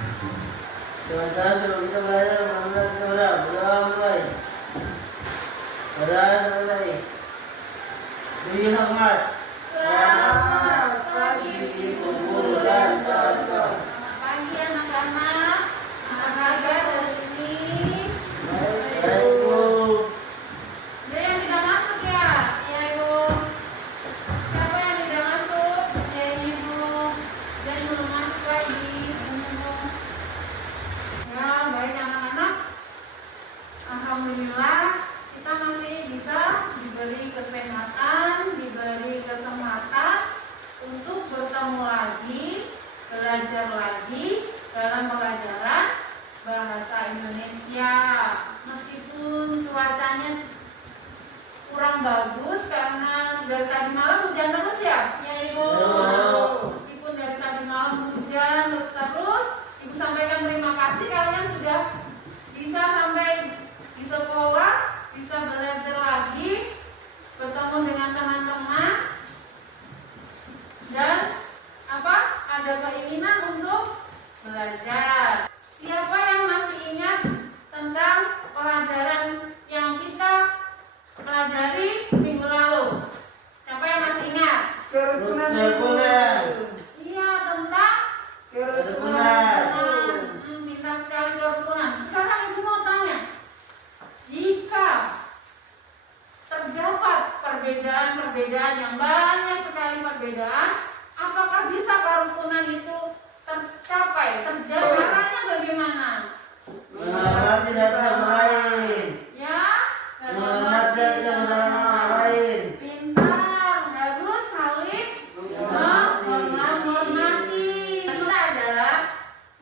Sementara sebelum kita belajar mengenal kita mulai. Mulai. Beri hormat. Selamat pagi ibu dan tonton. Selamat pagi anak-anak. Apa kabar hari ini? Baik Bu. Ada yang tidak masuk ya? Ya Ibu. Siapa yang tidak masuk? Ya Ibu. Dan belum masuk lagi. Ibu. Ya baik anak-anak. Alhamdulillah kita masih bisa diberi kesehatan, diberi kesempatan untuk bertemu lagi, belajar lagi dalam pelajaran bahasa Indonesia. Meskipun cuacanya kurang bagus karena dari tadi malam hujan terus ya, ya Ibu. Meskipun dari tadi malam hujan terus, Ibu sampaikan terima kasih kalian sudah bisa sampai di sekolah, bisa belajar lagi, bertemu dengan teman-teman, dan ada keinginan untuk belajar. Siapa yang masih ingat tentang pelajaran yang kita pelajari minggu lalu? Siapa yang masih ingat? Kerukunan. Iya, tentang Kerukunan. Pintar sekali kerukunan. Sekarang Ibu mau tanya, jika terdapat perbedaan yang banyak sekali perbedaan, apakah bisa kerukunan itu tercapai, terjadi? Caranya bagaimana? Menghormati dan orang lain. Ya, Menghormati dan orang lain. pintar, harus saling menghormati. Itu adalah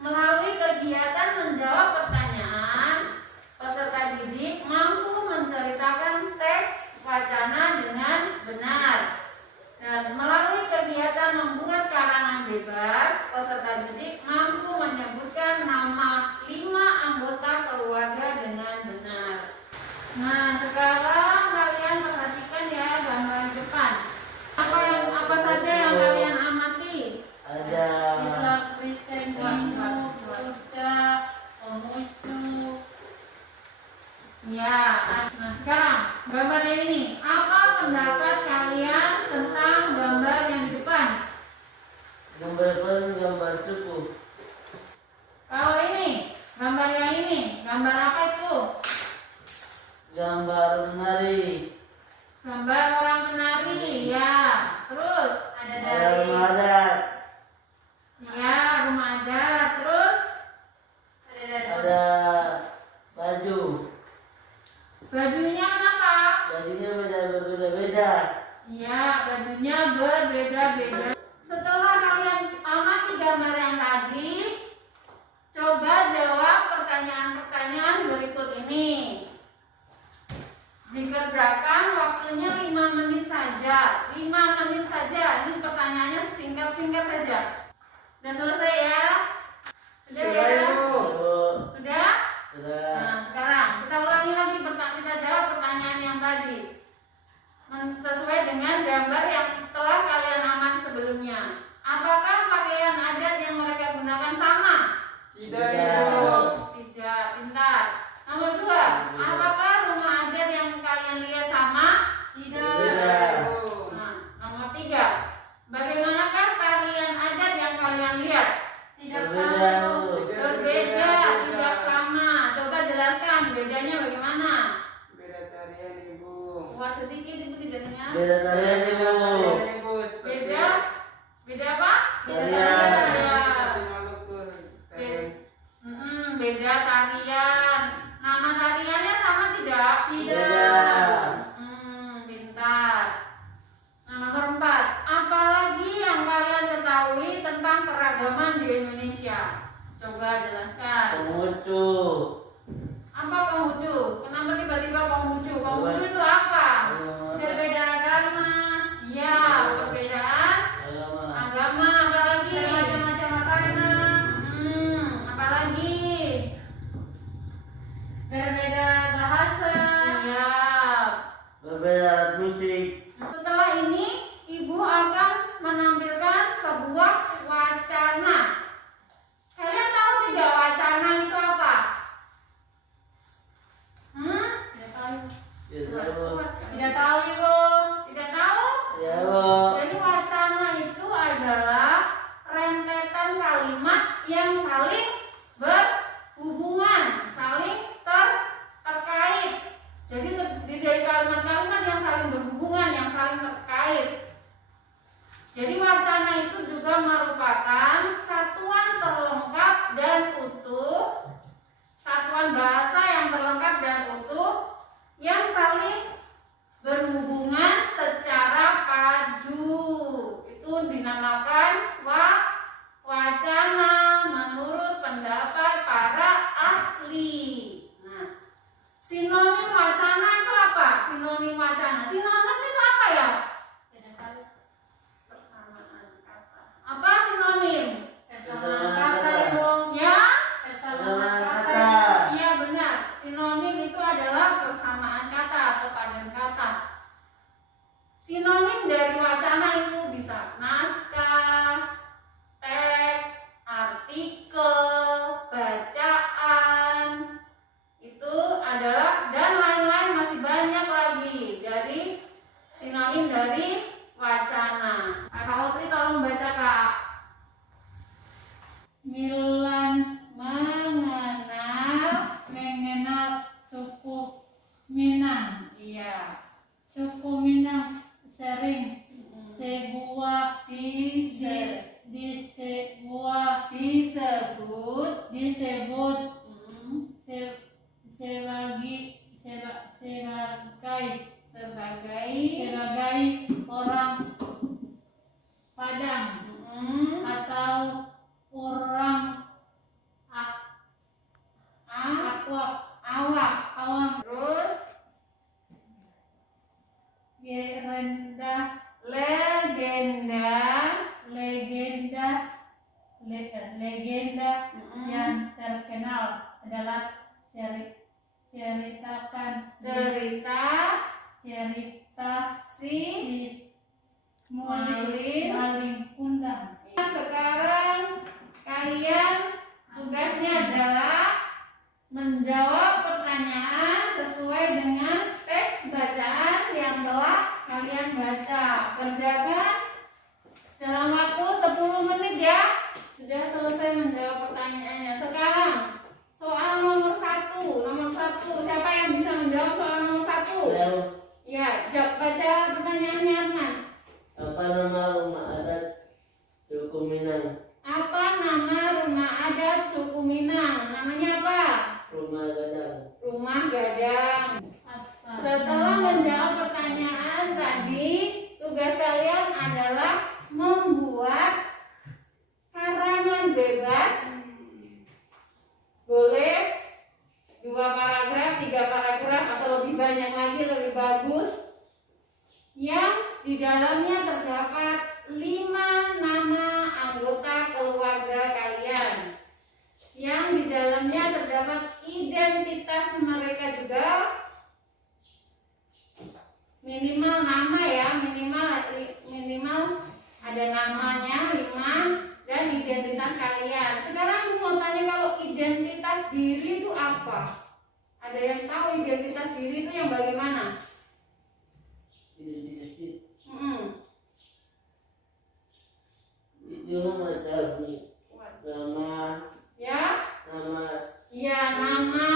melalui kegiatan menjawab pertanyaan, peserta didik mampu menceritakan teks wacana dengan benar. Dan melalui kegiatan membuat karangan bebas, peserta didik mampu menyebutkan nama 5 anggota keluarga dengan benar. Nah, sekarang kalian perhatikan ya gambar depan. Apa saja yang kalian amati? Ada Islam, Kristen, Hindu, Buddha, Konghucu. Ya, nah sekarang gambarnya ini. Apa pendapat kalian tentang gambar yang di depan? gambar suku. Kalau ini, gambar yang ini, gambar apa itu? Gambar menari. Gambar orang menari, ya. Terus ada dari Rumah adat. ya rumah adat. Terus ada dari Ada baju. bajunya kenapa? Bajunya berbeda-beda. Iya, bajunya berbeda-beda. Setelah kalian amati gambar yang tadi, coba jawab pertanyaan-pertanyaan berikut ini. Dikerjakan waktunya 5 menit saja. 5 menit saja. Ini pertanyaannya singkat-singkat saja. Sudah selesai ya? Sudah ya? Sudah? Sudah. Nah, sekarang kita ulangi lagi, kita jawab pertanyaan yang tadi sesuai dengan gambar yang telah kalian amati sebelumnya. Apakah pakaian adat yang mereka gunakan sama? Tidak. Tidak, pintar. Nomor 2, apakah rumah adat yang kalian lihat sama? Tidak. Nah, nomor 3, bagaimanakah tarian adat yang kalian lihat? Tidak sama. Berbeda, tidak sama. Coba jelaskan bedanya bagaimana? Beda tarian Ibu. Buat sedikit Ibu tidak dengar. Beda tarian Ibu. Beda? Beda apa? Tarian. Seperti Maluku. Tarian. Beda tarian. Nama tariannya sama tidak? Tidak. Pintar. Nah, nomor 4, apalagi yang kalian ketahui tentang keragaman di Indonesia? Coba jelaskan. Konghucu. Apa Konghucu? Kenapa tiba-tiba Konghucu? Konghucu itu apa? Berbeda agama. Iya, perbedaan agama. Apalagi? Macam-macam makanan. Apalagi? Berbeda bahasa. Iya. Berbeda alat musik. Setelah ini, Ibu akan menampilkan sebuah wacana. Kalian tahu tidak disebut se- sebagai orang Padang atau orang awam. Terus legenda yang terkenal adalah cerita si maling kundang. Sekarang kalian tugasnya adalah menjawab pertanyaan sesuai dengan teks bacaan yang telah kalian baca. Kerjakan dalam waktu 10 menit ya. Sudah selesai menjawab pertanyaannya. Sekarang soal nomor 1. Siapa yang bisa menjawab soal nomor 1? Ya, baca pertanyaannya Arman. Apa nama rumah adat suku Minang? Apa nama rumah adat suku Minang? Namanya apa? Rumah Gadang. Rumah Gadang. Setelah menjawab pertanyaan tadi, tugas kalian adalah membuat karangan bebas. Boleh 2 paragraf, 3 paragraf, atau lebih banyak lagi lebih bagus. Yang di dalamnya terdapat 5 nama anggota keluarga kalian. Yang di dalamnya terdapat identitas mereka juga. Minimal nama ya, minimal ada namanya 5 dan identitas kalian. Sekarang aku mau tanya, kalau identitas diri itu apa? Ada yang tahu identitas diri itu yang bagaimana? Itu macam nama. Ya? Nama. Iya, nama.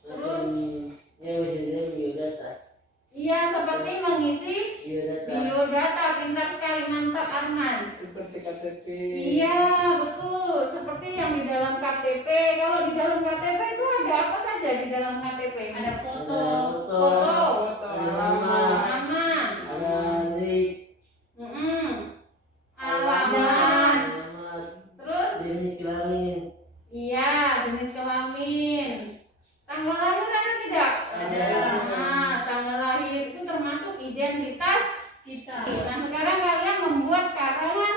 Terus? Biodata. Iya, seperti mengisi Biodata. biodata. Pintar sekali, mantap Arman. Seperti KTP. Iya, betul. Seperti yang di dalam KTP. Kalau di dalam KTP itu ada apa saja di dalam KTP? Ada foto, Ada nama. nama, Ada nik. alamat, Nama. terus Jenis kelamin. iya, jenis kelamin, tanggal lahir ada tidak? Ada. Nah, tanggal lahir itu termasuk identitas kita. Nah, sekarang kalian membuat karangan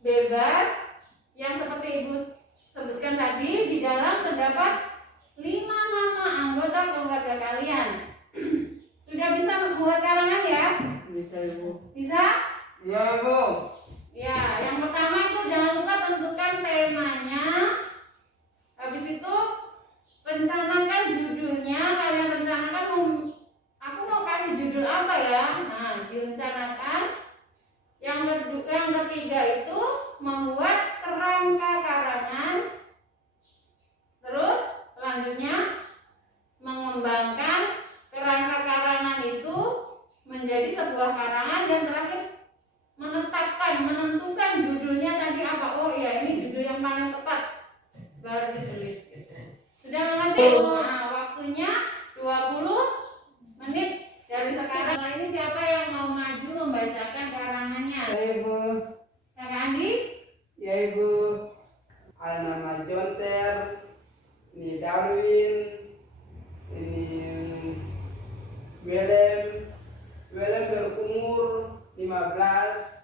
bebas yang seperti Ibu sebutkan tadi. Di dalam terdapat 5 nama anggota keluarga kalian. Sudah bisa membuat karangan ya? Bisa Ibu. Bisa? Ya Ibu. Ya, yang pertama itu jangan lupa tentukan temanya. Habis itu rencanakan judulnya. Kalian rencanakan aku mau kasih judul apa ya? Nah, direncanakan. Yang ketiga itu membuat kerangka karangan. Terus selanjutnya mengembangkan kerangka karangan itu menjadi sebuah karangan, dan terakhir menentukan judulnya tadi apa. Oh iya, ini judul yang paling tepat, baru ditulis. Sudah mengerti? Nah, waktunya 20 menit dari sekarang. Nah, ini siapa yang mau maju membacakan karangannya? Ya Ibu. Kakak Andi? Ya Ibu. Nama Jonter. Ini Darwin. Ini Willem berumur 15,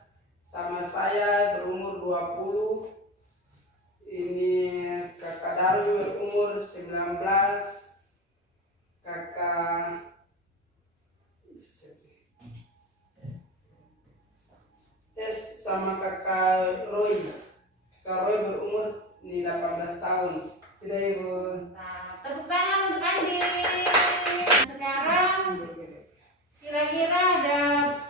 sama saya berumur 20. Ini kakak Darwin berumur 19, kakak sama kakak Roy. Kakak Roy berumur 18 tahun. Sudah Ibu. Nah, tepuk tangan untuk Andi. Sekarang kira-kira ada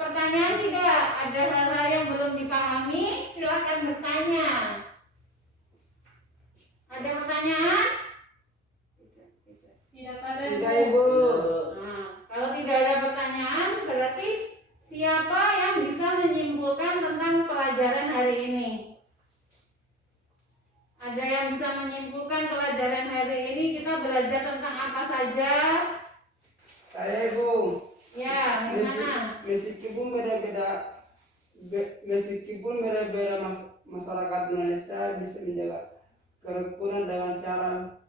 pertanyaan tidak? Ada hal-hal yang belum dipahami? Silahkan bertanya. Ada pertanyaan? Tidak ada. Tidak Ibu. Nah, kalau tidak ada pertanyaan, berarti siapa yang bisa menyimpulkan tentang pelajaran hari ini? Ada yang bisa menyimpulkan pelajaran hari ini kita belajar tentang apa saja? Saya Ibu. Ya, gimana? Meskipun beda-beda masyarakat Indonesia bisa menjaga kerukunan dengan cara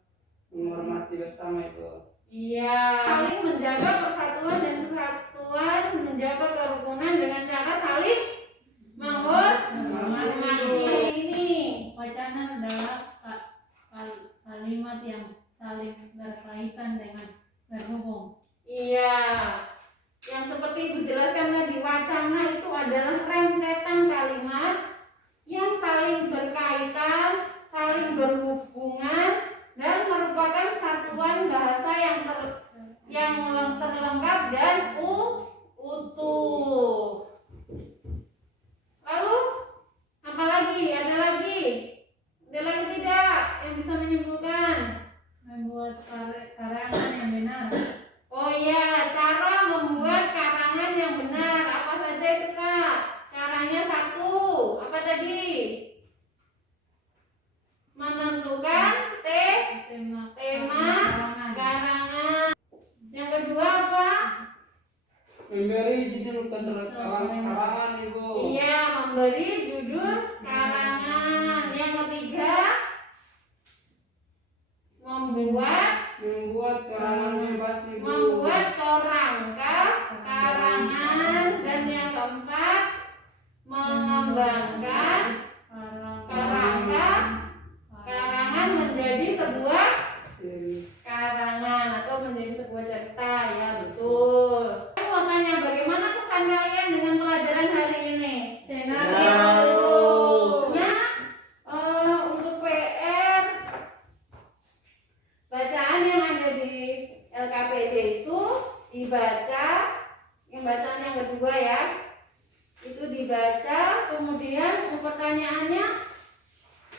menghormati bersama itu. Iya, saling menjaga persatuan dan kesatuan, menjaga kerukunan dengan cara saling menghormati. Ini Wacana adalah kalimat yang saling berkaitan dengan berhubung. iya, yang seperti Ibu jelaskan tadi, wacana itu adalah rentetan kalimat yang saling berkaitan, saling berhubungan, dan merupakan satuan bahasa yang terlengkap dan utuh. Lalu apa lagi? Ada lagi? Ada lagi tidak yang bisa menyimpulkan? Membuat karangan yang benar. Oh iya, cara membuat karangan yang benar. Apa saja itu Kak? Caranya satu, apa tadi? Menentukan tema karangan. Yang kedua apa? Memberi judul karangan Ibu. Iya, memberi judul karangan. Yang ketiga, membuat karangan bebas Ibu. membuat kerangka karangan. Dan yang keempat, mengembangkan kerangka karangan menjadi sebuah karangan atau menjadi sebuah cerita. Ya betul. Saya mau tanya, bagaimana kesan kalian dengan pelajaran hari ini? Senarionya untuk PR bacaan yang ada di LKPD itu dibaca, yang bacaan yang kedua ya, itu dibaca, kemudian pertanyaannya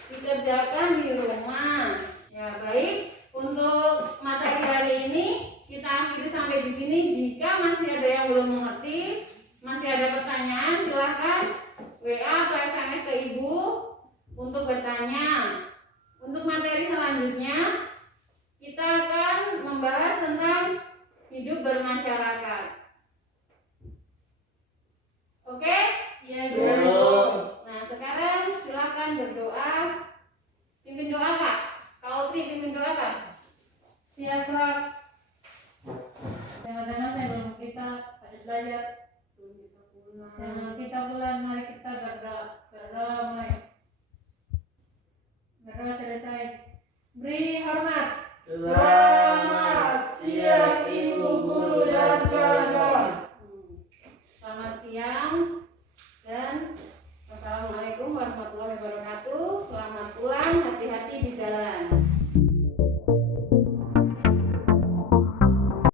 dikerjakan di rumah. Ya baik, untuk materi hari ini kita akhiri sampai di sini. Jika masih ada yang belum mengerti, masih ada pertanyaan, silahkan WA atau SMS ke Ibu untuk bertanya. Untuk materi selanjutnya kita akan membahas tentang hidup bermasyarakat. Oke? Ya, Ya, Bu. Ibu. Nah, sekarang silakan berdoa. Pimpin doa Kak. Kak Opri pimpin doa Kak. Siap, Kak. Tema-tema sebelum kita belajar. Sebelum kita mulai, mari kita berdoa. Berdoa mulai. Berdoa selesai. Beri hormat. Tuhan